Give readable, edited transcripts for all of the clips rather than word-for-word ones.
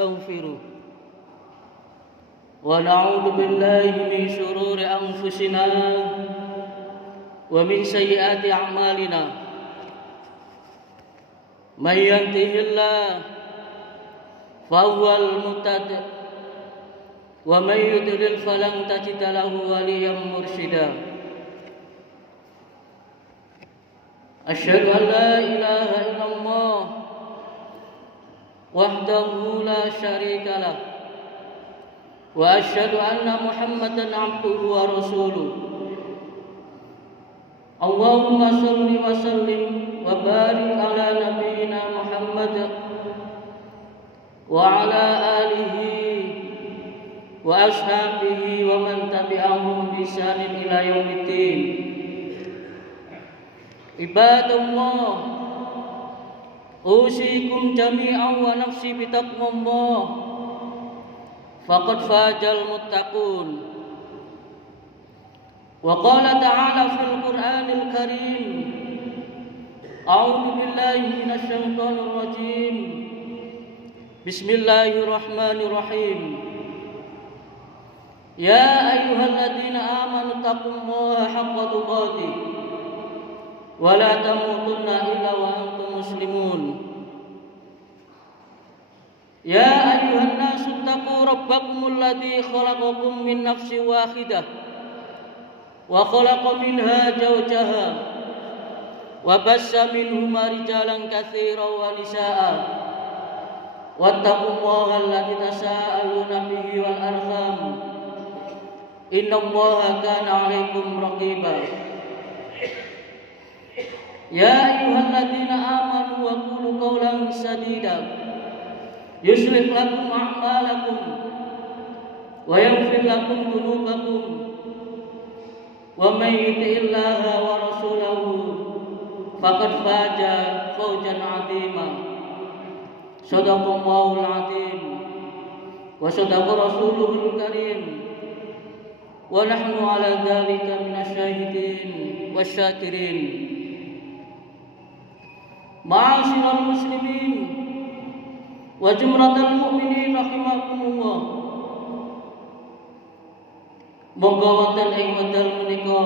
نستغفره ونعوذ بالله من شرور أنفسنا ومن سيئات أعمالنا من يهده الله فهو المهتد ومن يضلل فلن تجد له وليا مرشدا أشهد أن لا إله إلا الله وحده لا شريك له وأشهد أن محمدا عبده ورسوله اللهم صل وسلم وبارك على نبينا محمد وعلى آله وأصحابه ومن تبعهم بإحسان إلى يوم الدين عباد الله أوصيكم جميعا ونفسي بتقوى الله فقد فاز المتقون وقال تعالى في القرآن الكريم أعوذ بالله من الشيطان الرجيم بسم الله الرحمن الرحيم يا أيها الذين آمنوا اتقوا الله حق تقاته ولا تموتن إلا وأنتم مسلمون يا أيها الناس اتقوا ربكم الذي خلقكم من نفس واحدة وخلق منها زوجها وبث منهما رجالا كثيرا ونساء واتقوا الله الذي تساءلون به والأرحام إن الله كان عليكم رقيبا يا أيها الذين آمنوا وقولوا قولا سديدا يصلح لكم أعمالكم ويغفر لكم ذنوبكم ومن يطع الله ورسوله فقد فاز فوزا عظيما صدق الله العظيم وصدق رسوله الكريم ونحن على ذلك من الشاهدين والشاكرين معاشر المسلمين وجمرة المؤمنين rahimakumullah. Monggo wonten ing wekdal menika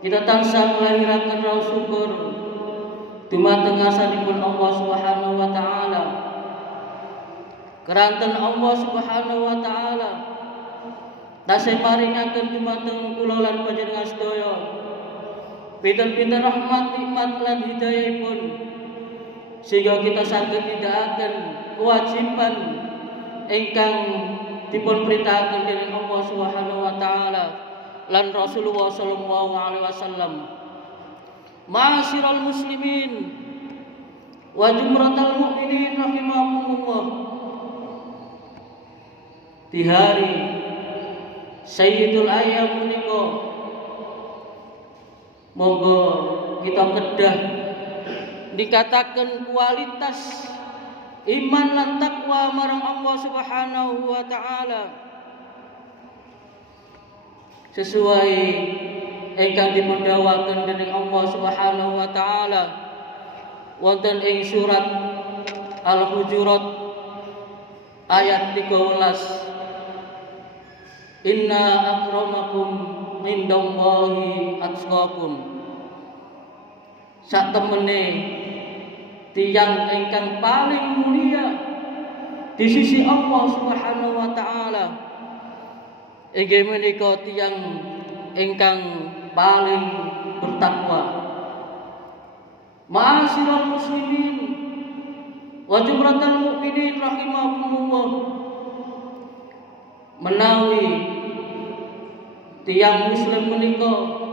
kita tansah nglahiraken raos syukur dumateng ngarsanipun Allah Subhanahu wa taala. Keranten Allah Subhanahu wa taala tasih maringaken dumateng kula lan panjenengan sedaya pinten-pinten rahmat, nikmat lan hidayahipun sehingga kita saged nindakaken kewajiban ingkang dipun perintahaken dening Allah Subhanahu wa taala lan Rasulullah sallallahu alaihi wasallam. Ma'asyiral muslimin wa jumratal mu'minin rahimakumullah. Di hari Sayyidul Ayyam menika monggo kita kedah dikatakan kualitas iman lan takwa marang Allah Subhanahu wa taala sesuai ingkang dipundhawuhaken dening Allah Subhanahu wa taala wonten ing surat Al-Hujurat ayat 13. Inna akramakum indallahi atqakum. Sak temene tiyang ingkang paling mulia di sisi Allah Subhanahu wa taala inggih menika tiyang ingkang paling bertakwa. Ma'asyiral muslimin wa jumratal mu'minin rahimakumullah. Menawi tiyang muslim menika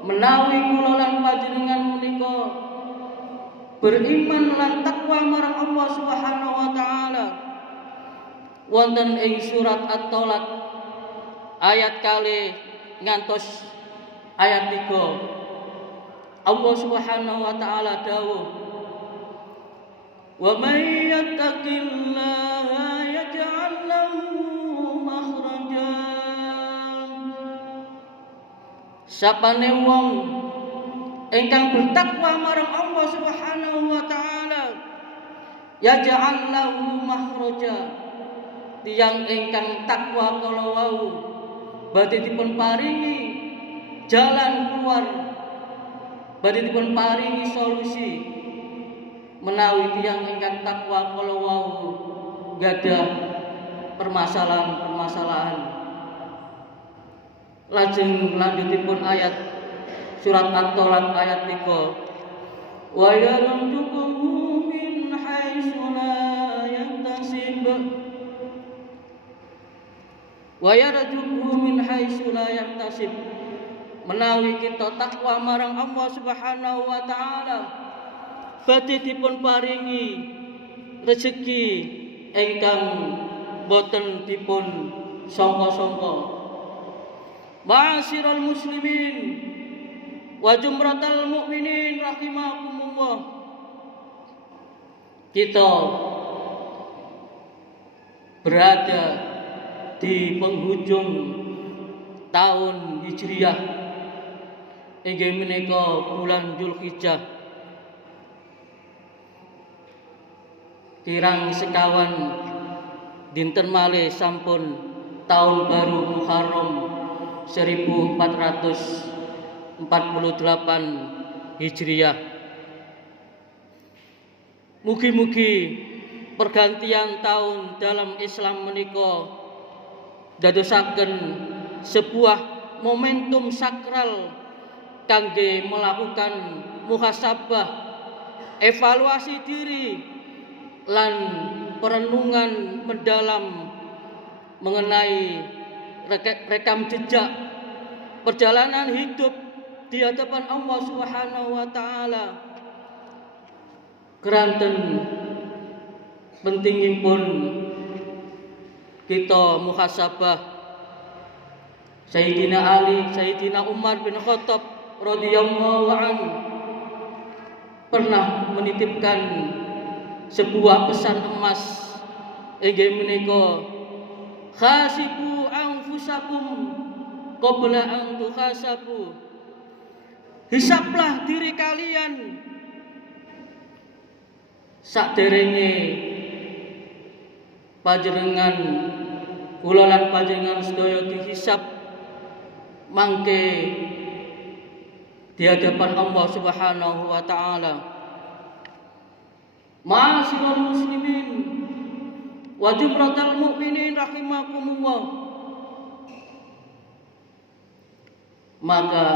menawi kula lan panjenengan menika beriman lan takwa marang Allah Subhanahu wa taala wonten ing surat At-Tolak ayat kali ngantos ayat 3 Allah Subhanahu wa taala dawuh wa may yattaqillaha yaj'al lahu makhraja. Sapane wong ingkang bertakwa marang Allah Subhanahu wa taala yaj'al lahu tiyang ingkang takwa kala wau badhe dipun paringi jalan keluar, badhe dipun paringi solusi menawi tiyang ingkang takwa kala wau gadah permasalahan-permasalahan. Lajeng lanjutipun ayat surat At-Tolak ayat 3. Wa yarzuquhu min haitsu la yahtasib. Wa yarzuquhu min haitsu la yahtasib. Menawi kita takwa marang Allah Subhanahu wa taala, badhe dipun paringi rezeki ingkang boten dipun sangka-sangka. Ma'asyiral muslimin wa jumratal mukminin rahimakumullah. Kita berada di penghujung tahun Hijriah inggih menika bulan Dzulhijjah. Kirang sekawan dinten malih sampun tahun baru Muharram 1448 Hijriah. Mugi-mugi pergantian tahun dalam Islam menika dadosaken sebuah momentum sakral kangge melakukan muhasabah, evaluasi diri lan perenungan mendalam mengenai rekam jejak perjalanan hidup di hadapan Allah Subhanahu wa taala. Keranten pentingipun kita muhasabah. Sayyidina Ali, Sayyidina Umar bin Khattab radhiyallahu anhu pernah menitipkan sebuah pesan emas inggih menika khasibu anfusakum qabla an tuhasabu. Hisablah diri kalian saderenge panjenengan kula lan panjenengan sedaya dihisab mangke di hadapan Allah Subhanahu wa taala. Ma'asyiral muslimin wa jumratal mukminin rahimakumullah. Maka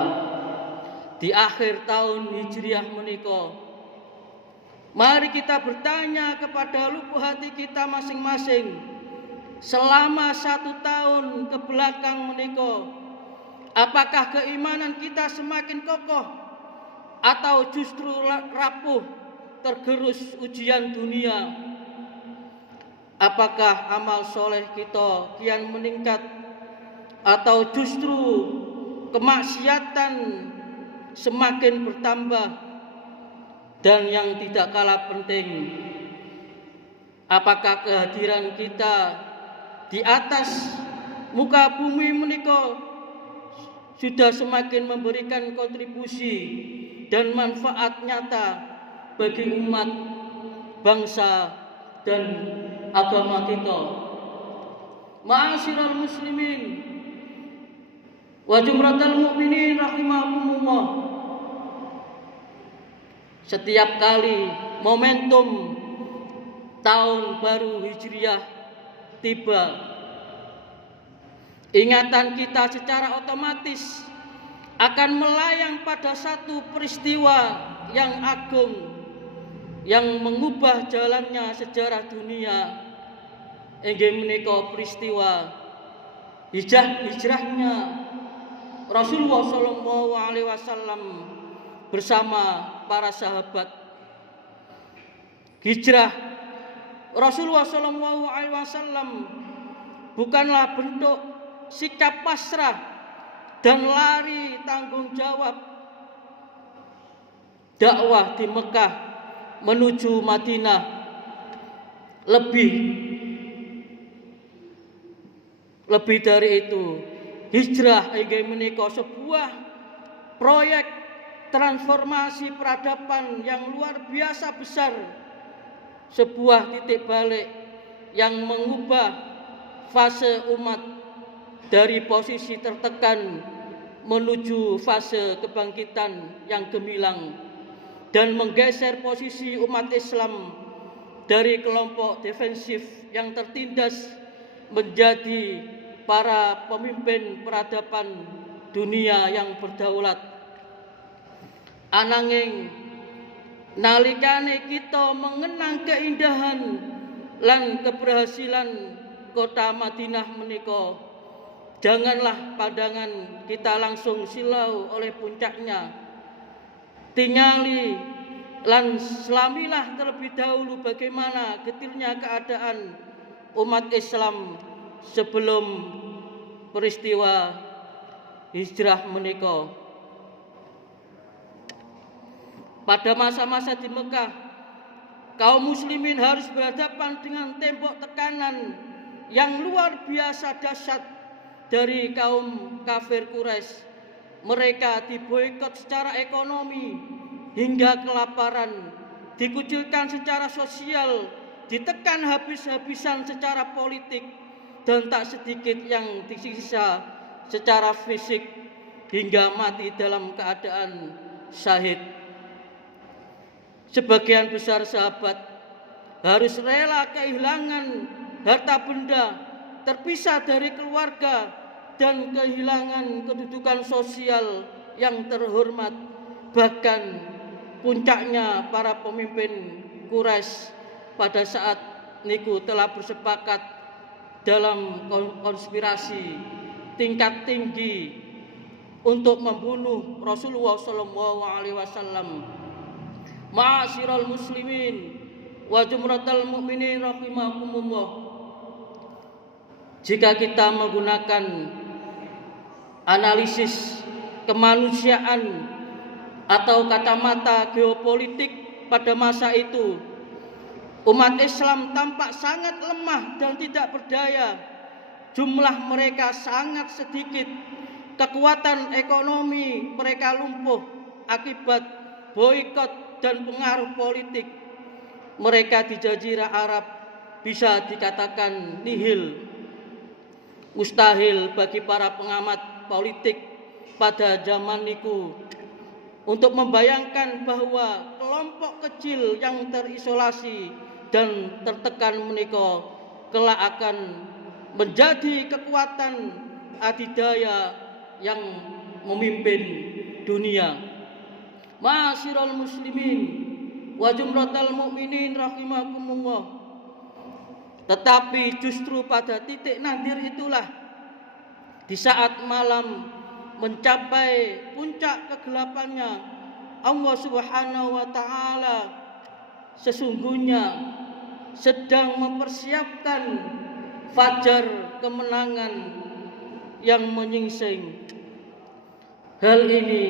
di akhir tahun Hijriah menika, mari kita bertanya kepada lubuk hati kita masing-masing. Selama 1 tahun ke belakang menika, apakah keimanan kita semakin kokoh atau justru rapuh tergerus ujian dunia? Apakah amal soleh kita kian meningkat atau justru kemaksiatan semakin bertambah? Dan yang tidak kalah penting, apakah kehadiran kita di atas muka bumi menika sudah semakin memberikan kontribusi dan manfaat nyata bagi umat, bangsa, dan agama kita. Ma'asyiral muslimin wa jumratal mukminin rahimakumullah. Setiap kali momentum tahun baru Hijriah tiba, ingatan kita secara otomatis akan melayang pada satu peristiwa yang agung yang mengubah jalannya sejarah dunia, inggih menika peristiwa hijrahnya Rasulullah sallallahu alaihi wasallam bersama para sahabat. Hijrah Rasulullah sallallahu alaihi wasallam bukanlah bentuk sikap pasrah dan lari tanggung jawab dakwah di Mekah menuju Madinah. Lebih dari itu, hijrah inggih menika sebuah proyek transformasi peradaban yang luar biasa besar, sebuah titik balik yang mengubah fase umat dari posisi tertekan menuju fase kebangkitan yang gemilang dan menggeser posisi umat Islam dari kelompok defensif yang tertindas menjadi para pemimpin peradaban dunia yang berdaulat. Ananging nalikane kita mengenang keindahan lan keberhasilan kota Madinah menika, janganlah pandangan kita langsung silau oleh puncaknya. Tingali lan selamilah terlebih dahulu bagaimana getirnya keadaan umat Islam sebelum peristiwa hijrah menika. Pada masa-masa di Mekah, kaum muslimin harus berhadapan dengan tembok tekanan yang luar biasa dahsyat dari kaum kafir Quraisy. Mereka diboikot secara ekonomi hingga kelaparan, dikucilkan secara sosial, ditekan habis-habisan secara politik, dan tak sedikit yang disiksa secara fisik hingga mati dalam keadaan syahid. Sebagian besar sahabat harus rela kehilangan harta benda, terpisah dari keluarga, dan kehilangan kedudukan sosial yang terhormat. Bahkan puncaknya para pemimpin Quraisy pada saat niku telah bersepakat dalam konspirasi tingkat tinggi untuk membunuh Rasulullah SAW. Ma'asyiral muslimin wa jumratal mu'minin rahimakumullah. Jika kita menggunakan analisis kemanusiaan atau kacamata geopolitik pada masa itu, umat Islam tampak sangat lemah dan tidak berdaya. Jumlah mereka sangat sedikit. Kekuatan ekonomi mereka lumpuh akibat boikot dan pengaruh politik. Mereka di Jazirah Arab bisa dikatakan nihil. Mustahil bagi para pengamat politik pada zaman niku untuk membayangkan bahwa kelompok kecil yang terisolasi dan tertekan menika kelak akan menjadi kekuatan adidaya yang memimpin dunia. Ma'asyiral muslimin wa jumratal mu'minin rahimakumullah. Tetapi justru pada titik nadir itulah, di saat malam mencapai puncak kegelapannya, Allah Subhanahu wa taala sesungguhnya sedang mempersiapkan fajar kemenangan yang menyingsing. Hal ini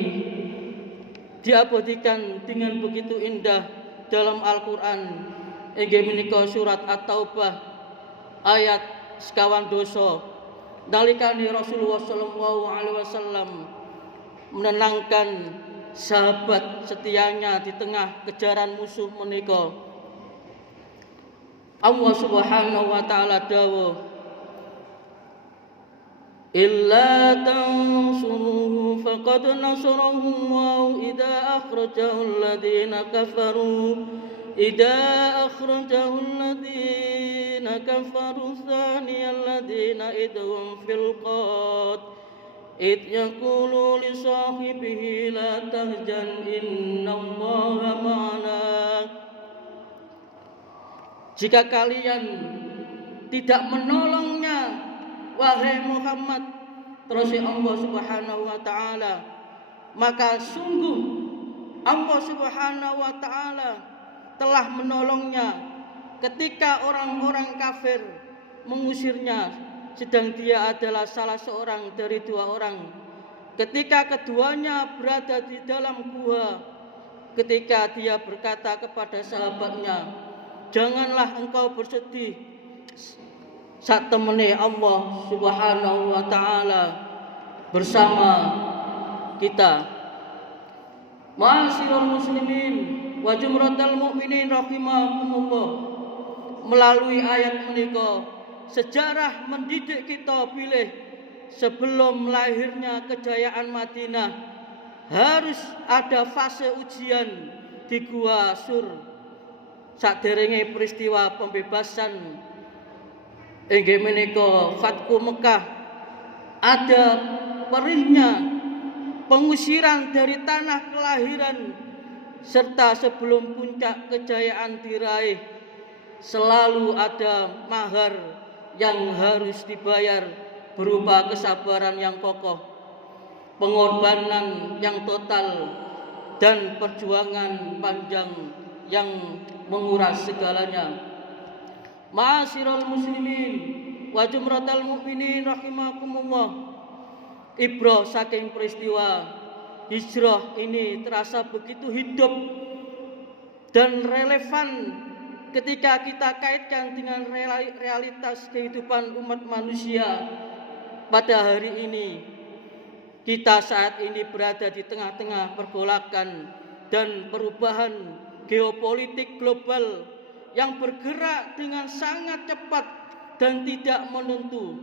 diabadikan dengan begitu indah dalam Al-Quran. Inggih menika surat At-Taubah ayat sekawan dosa. Nalikane Rasulullah SAW menenangkan sahabat setianya di tengah kejaran musuh menika, Allah Subhanahu wa taala dawuh, illa tansuruhu faqad nasarahu Allah idza akhrajahu alladhina kafaru thaniyal ladhina idhum fil qad id yaqulu li sahibihi la tahzan innallaha ma'ana. Jika kalian tidak menolongnya, wahai Muhammad, terus Allah Subhanahu wa taala, maka sungguh Allah Subhanahu wa taala telah menolongnya ketika orang-orang kafir mengusirnya, sedang dia adalah salah seorang dari dua orang. Ketika keduanya berada di dalam gua, ketika dia berkata kepada sahabatnya, janganlah engkau bersedih, sak temene Allah Subhanahu wa taala bersama kita. Ma'asyiral muslimin wa jumratal mu'minin rahimakumullah. Melalui ayat menika sejarah mendidik kita pilih sebelum lahirnya kejayaan Madinah harus ada fase ujian di Gua Sur. Saderenge peristiwa pembebasan inggih menika Fatku Mekah, ada perihnya pengusiran dari tanah kelahiran, serta sebelum puncak kejayaan diraih selalu ada mahar yang harus dibayar berupa kesabaran yang kokoh, pengorbanan yang total, dan perjuangan panjang yang menguras segalanya. Ma'asyiral muslimin wa jumratal mukminin rahimakumullah. Ibrah saking peristiwa hijrah ini terasa begitu hidup dan relevan ketika kita kaitkan dengan realitas kehidupan umat manusia pada hari ini. Kita saat ini berada di tengah-tengah pergolakan dan perubahan geopolitik global yang bergerak dengan sangat cepat dan tidak menentu.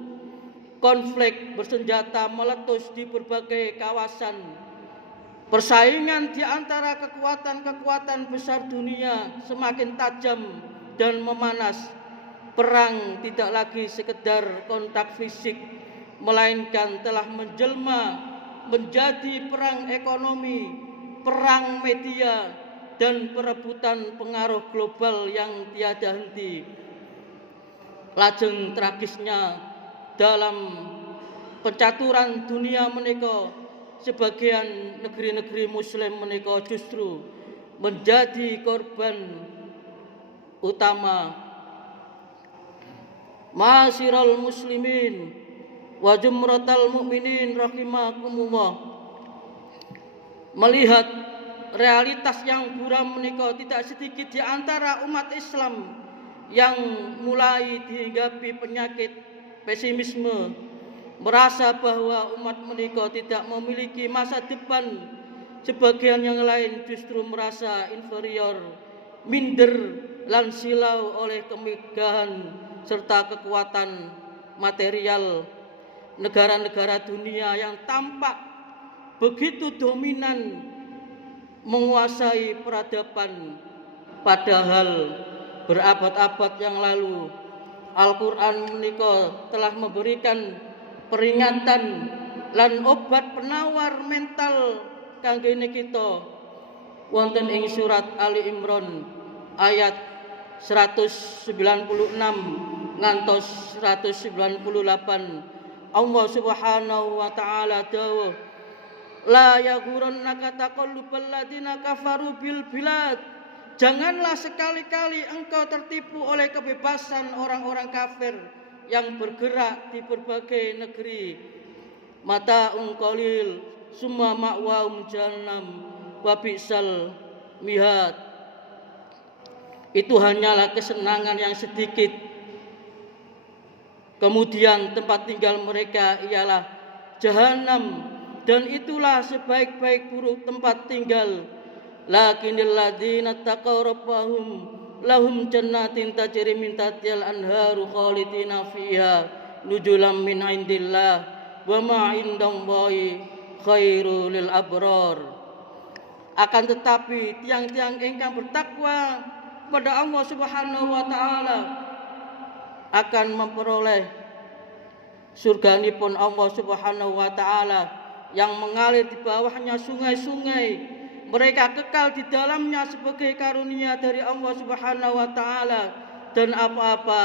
Konflik bersenjata meletus di berbagai kawasan. Persaingan di antara kekuatan-kekuatan besar dunia semakin tajam dan memanas. Perang tidak lagi sekedar kontak fisik, melainkan telah menjelma menjadi perang ekonomi, perang media, dan perebutan pengaruh global yang tiada henti. Lajeng tragisnya dalam pencaturan dunia menika, sebagian negeri-negeri muslim menika justru menjadi korban utama. Ma'asyiral muslimin wa jumratal mukminin rahimakumullah. Melihat realitas yang buram menika, tidak sedikit di antara umat Islam yang mulai dihinggapi penyakit pesimisme, merasa bahwa umat menika tidak memiliki masa depan. Sebagian yang lain justru merasa inferior, minder, lan silau oleh kemegahan serta kekuatan material negara-negara dunia yang tampak begitu dominan menguasai peradaban. Padahal berabad-abad yang lalu Al-Quran menika telah memberikan peringatan lan obat penawar mental kangge kita. Wonten ing surat Ali Imran ayat 196 ngantos 198, Allah Subhanahu wa taala dawuh, la yaghurannaka taqallubal ladina kafaru bil bilad. Janganlah sekali-kali engkau tertipu oleh kebebasan orang-orang kafir yang bergerak di berbagai negeri. Mata'un qalil summa ma'wahum jahannam wa bi'sal mihad. Itu hanyalah kesenangan yang sedikit, kemudian tempat tinggal mereka ialah jahanam, dan itulah sebaik-baik buruk tempat tinggal. Lakinnal ladzina taqaw rabbahum lahum jannatin tajri min tahtihal anharu khalidina fiha nuzulam min indillah wa ma indallahi khairul lil abrar. Akan tetapi tiang-tiang ingkang bertakwa kepada Allah Subhanahu wa taala akan memperoleh surganipun Allah Subhanahu wa taala yang mengalir di bawahnya sungai-sungai. Mereka kekal di dalamnya sebagai karunia dari Allah Subhanahu wa taala, dan apa-apa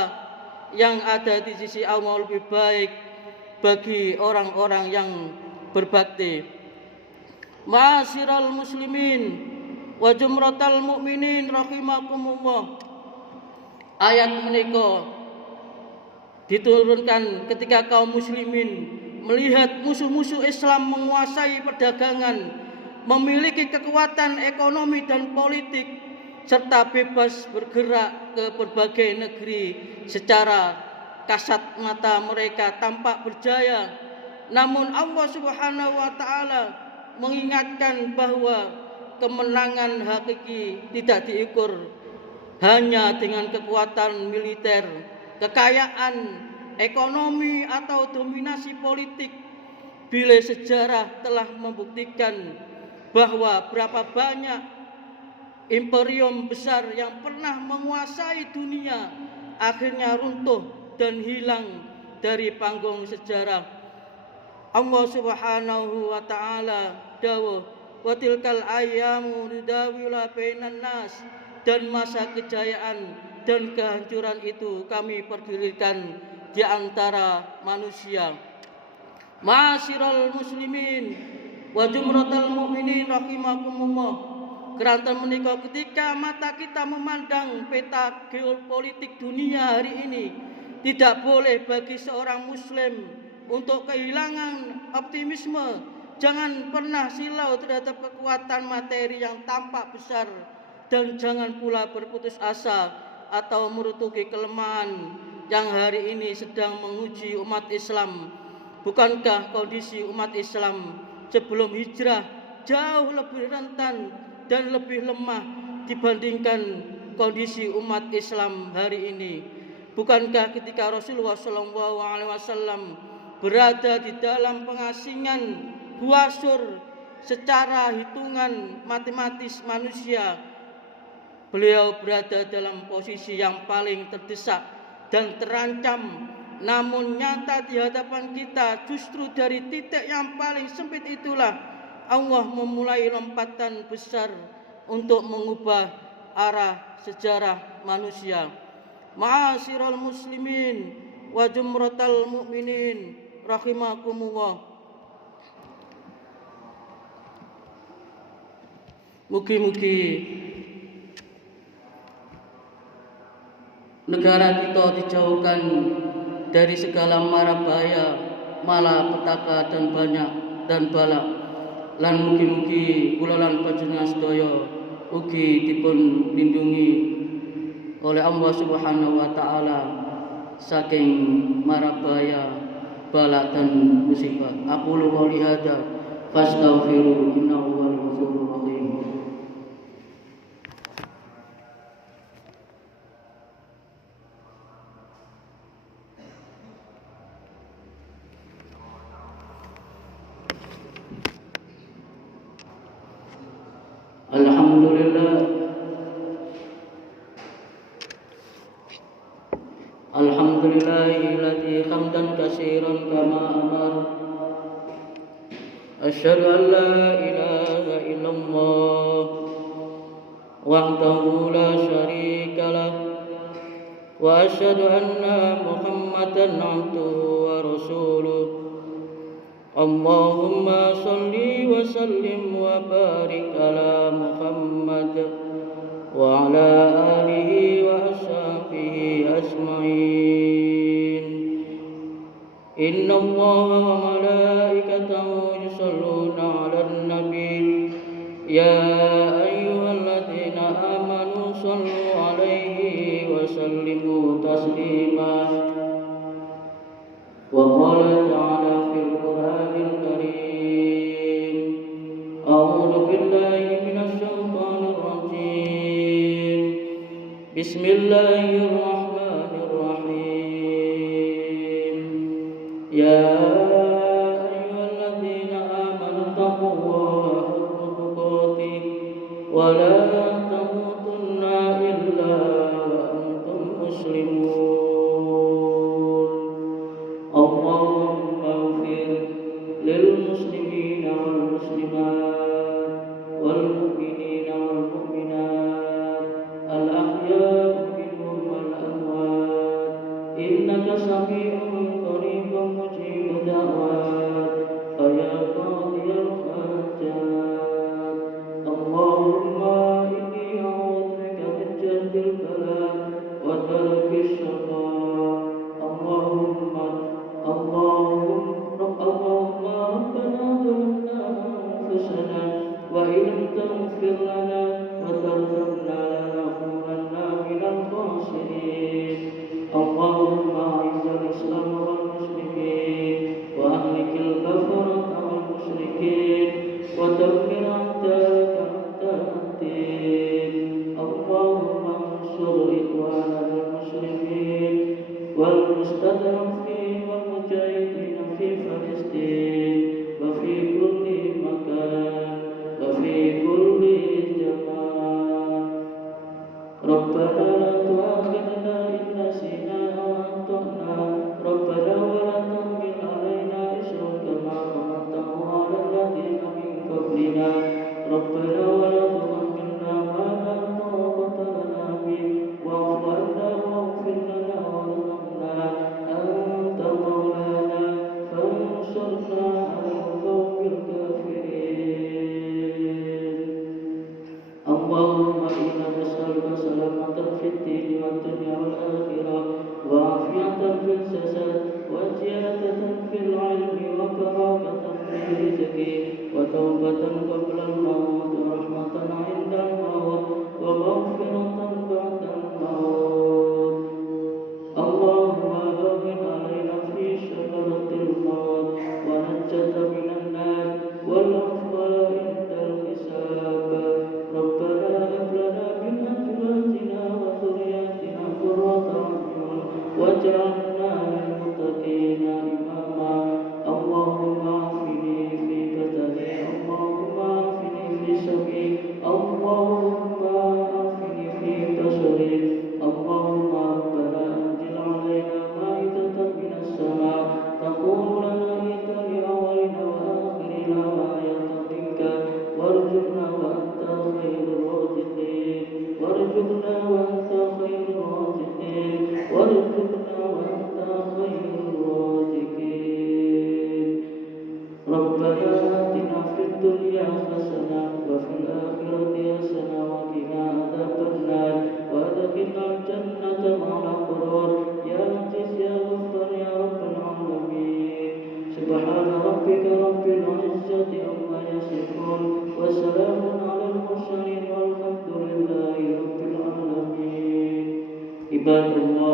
yang ada di sisi Allah lebih baik bagi orang-orang yang berbakti. Ma'asyiral muslimin wa jumratal mukminin rahimakumullah. Ayat menika diturunkan ketika kaum muslimin melihat musuh-musuh Islam menguasai perdagangan, memiliki kekuatan ekonomi dan politik, serta bebas bergerak ke berbagai negeri. Secara kasat mata mereka tampak berjaya, namun Allah Subhanahu wa taala mengingatkan bahwa kemenangan hakiki tidak diukur hanya dengan kekuatan militer, kekayaan, ekonomi atau dominasi politik, bila sejarah telah membuktikan bahwa berapa banyak imperium besar yang pernah menguasai dunia akhirnya runtuh dan hilang dari panggung sejarah. Allah Subhanahu wa taala dawuh, wa tilkal ayyamu nudawila bainan nas, dan masa kejayaan dan kehancuran itu kami pergulirkan di antara manusia. Ma'asyiral muslimin wa jumratal mu'minin rahimakumullah. Keranten menika ketika mata kita memandang peta geopolitik dunia hari ini, tidak boleh bagi seorang muslim untuk kehilangan optimisme. Jangan pernah silau terhadap kekuatan materi yang tampak besar, dan jangan pula berputus asa atau menutupi kelemahan yang hari ini sedang menguji umat Islam. Bukankah kondisi umat Islam sebelum hijrah jauh lebih rentan dan lebih lemah dibandingkan kondisi umat Islam hari ini? Bukankah ketika Rasulullah SAW berada di dalam pengasingan Gua Sur, secara hitungan matematis manusia, beliau berada dalam posisi yang paling terdesak dan terancam. Namun nyata di hadapan kita, justru dari titik yang paling sempit itulah Allah memulai lompatan besar untuk mengubah arah sejarah manusia. Ma'asyiral muslimin wa jumratal mu'minin rahimakumullah. Mugi-mugi negara kita dijauhkan dari segala mara bahaya, malapetaka dan banyak dan balak. Lan mugi-mugi kula lan panjenengan sedaya ugi dipun lindungi oleh Allah Subhanahu wa taala saking mara bahaya, balak dan musibah. Aqulu qouli hadza fastaghfiru innahu huwal ghafurur rahim. Alhamdulillahilladzi hamdan katsiran kama amar. Asyhadu an la ilaha illallah wahdahu la syarika lah, wa asyhadu anna Muhammadan abduhu wa rasuluh. Allahumma shalli wa sallim wa barik ala Muhammad wa ala alihi wa ashabihi ajma'in. Inna Allaha wa malaikatahu yusalluna 'alan nabi, ya ayyuhalladzina amanu shallu 'alaihi wa sallimu taslima. Wa qala ta'ala fil Qur'anil Karim, a'udzu billahi minasy syaithanir rajim. Bismillahirrahmanirrahim. Ya ayyuhalladzina amanu taqullaha haqqa tuqatih wa la tamutunna illa wa antum muslimun. Allahumma ighfir lil muslimina wal muslimat wal mu'minina wal mu'minat al ahya'i minhum wal amwat, innaka sami'un qaribun mujibud da'wat, ya qadiyal hajat. Allahumma inni a'udzubika min jahdil bala wa darkis shaqa. Allahumma rabbana zalamna anfusana wa in lam taghfir lana wa tarhamna lanakunanna minal khasirin. Allahumma izzil Islam wa والمستضعفين والمجاهدين في فلسطين وفي كل مكان وفي كل زمان. ربنا لا تؤاخذنا إن نسينا أو أخطأنا. ربنا ولا تحمل علينا إصرا كما حملته على الذين من قبلنا. ربنا ولا تحملنا ما لا طاقة لنا به واعف عنا واغفر لنا وارحمنا أنت مولانا فانصرنا على القوم الكافرين. اللهم إنا نسألك سلامة في الدين والدنيا والآخرة وعافية في الجسد وزيادة في العلم وبركة في الرزق وتوبة قبل الموت ورحمة عند الموت ومغفرة بعد الموت. اللهم هون علينا في شجرة الموت ونجة من النار والعفو عند الحساب. ربنا هب لنا من أزواجنا وذرياتنا قرة أعين واجعلنا للمتقين إماما. اللهم عافني في بدني اللهم عافني في سمعي اللهم عافني في بصري. اللهم ربنا أنزل علينا مائدة من السماء تكون لنا عيدا لأولنا وآخرنا وآية منك وارزقنا وأنت خير الرازقين. وارزقنا وأنت خير الرازقين. وارزقنا وأنت خير الرازقين. ربنا آتنا في الدنيا حسنة وفي الآخرة حسنة وقنا عذاب النار وأدخلنا الجنة مع الأبرار يا عزيز يا غفار يا رب العالمين. سبحان ربك رب العزة عما يصفون وسلام على المرسلين والحمد لله رب العالمين. عباد الله